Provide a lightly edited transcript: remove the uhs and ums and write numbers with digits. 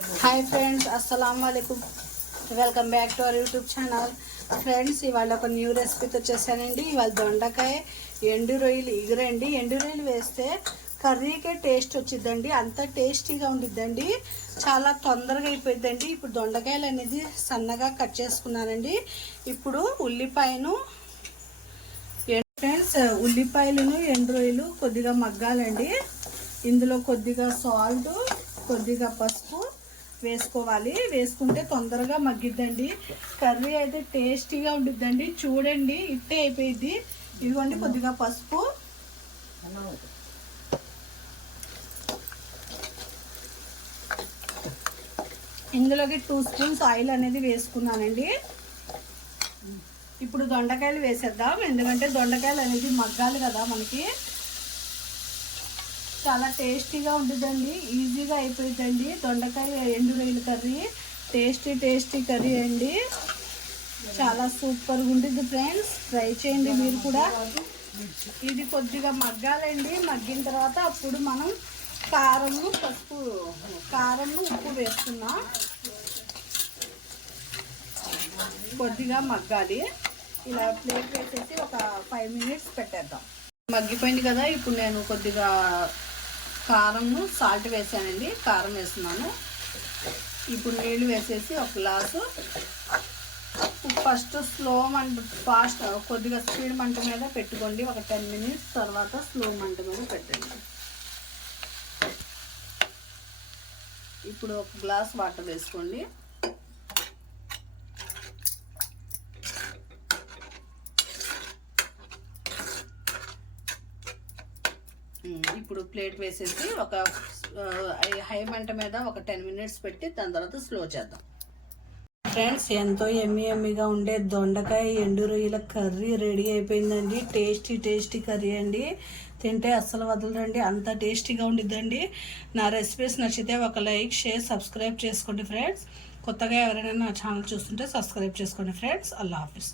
Hi friends, అస్సలం వాలేకుమ్. Welcome back to our YouTube channel. Friends, ఇవాళ ఒక న్యూ రెసిపీతో వచ్చేసానండి. ఇవాళ దొండకాయ ఎండు రొయ్యలు ఎగురండి. ఎండు రొయ్యలు వేస్తే కర్రీకే టేస్ట్ వచ్చిద్దండి. అంత టేస్టీగా ఉండిద్దండి. చాలా తొందరగా అయిపోయిద్దండి. ఇప్పుడు దొండకాయలు అనేది సన్నగా కట్ చేసుకున్నానండి. ఇప్పుడు ఉల్లిపాయను ఫ్రెండ్స్, ఉల్లిపాయలను ఎండు రొయ్యలు కొద్దిగా మగ్గాలండి. ఇందులో కొద్దిగా సాల్ట్, కొద్దిగా పసుపు వేసుకోవాలి. వేసుకుంటే తొందరగా మగ్గిద్దండి. కర్రీ అయితే టేస్టీగా ఉండిద్దండి. చూడండి, ఇట్టే అయిపోయింది. ఇదిగోండి కొద్దిగా పసుపు, ఇందులోకి 2 స్పూన్స్ ఆయిల్ అనేది వేసుకున్నానండి. ఇప్పుడు దొండకాయలు వేసేద్దాం. ఎందుకంటే దొండకాయలు అనేది మగ్గాలి కదా మనకి. చాలా టేస్టీగా ఉంటుందండి. ఈజీగా అయిపోయిందండి దొండకాయ ఎండు రొయ్యల కర్రీ. టేస్టీ కర్రీ అండి. చాలా సూపర్గా ఉంటుంది ఫ్రెండ్స్. ట్రై చేయండి మీరు కూడా. ఇది కొద్దిగా మగ్గాలండి. మగ్గిన తర్వాత అప్పుడు మనం కారము, ఉప్పు వేసుకున్నాం. కొద్దిగా మగ్గాలి. ఇలా ప్లేట్ వేసేసి ఒక 5 మినిట్స్ పెట్టేద్దాం. మగ్గిపోయింది కదా. ఇప్పుడు నేను కొద్దిగా కారము, సాల్ట్ వేసానండి. కారం వేస్తున్నాను. ఇప్పుడు నీళ్ళు వేసేసి ఒక గ్లాసు. ఫస్ట్ స్లో మంట, ఫాస్ట్ కొద్దిగా స్పీడ్ మంట మీద పెట్టుకోండి. ఒక 10 మినిట్స్ తర్వాత స్లో మంట మీద పెట్టండి. ఇప్పుడు ఒక గ్లాస్ వాటర్ వేసుకోండి. ఇప్పుడు ప్లేట్ వేసేసి ఒక హై మంట మీద ఒక 10 మినిట్స్ పెట్టి దాని తర్వాత స్లో చేద్దాం. ఫ్రెండ్స్, ఎంతో ఎమ్మీగా ఉండే దొండకాయ ఎండు రొయ్యల కర్రీ రెడీ అయిపోయిందండి. టేస్టీ కర్రీ అండి. తింటే అస్సలు వదలరండి. అంత టేస్టీగా ఉండిద్దండి. నా రెసిపీస్ నచ్చితే ఒక లైక్, షేర్, సబ్స్క్రైబ్ చేసుకోండి ఫ్రెండ్స్. కొత్తగా ఎవరైనా నా ఛానల్ చూస్తుంటే సబ్స్క్రైబ్ చేసుకోండి ఫ్రెండ్స్. అల్లా హాఫిజ్.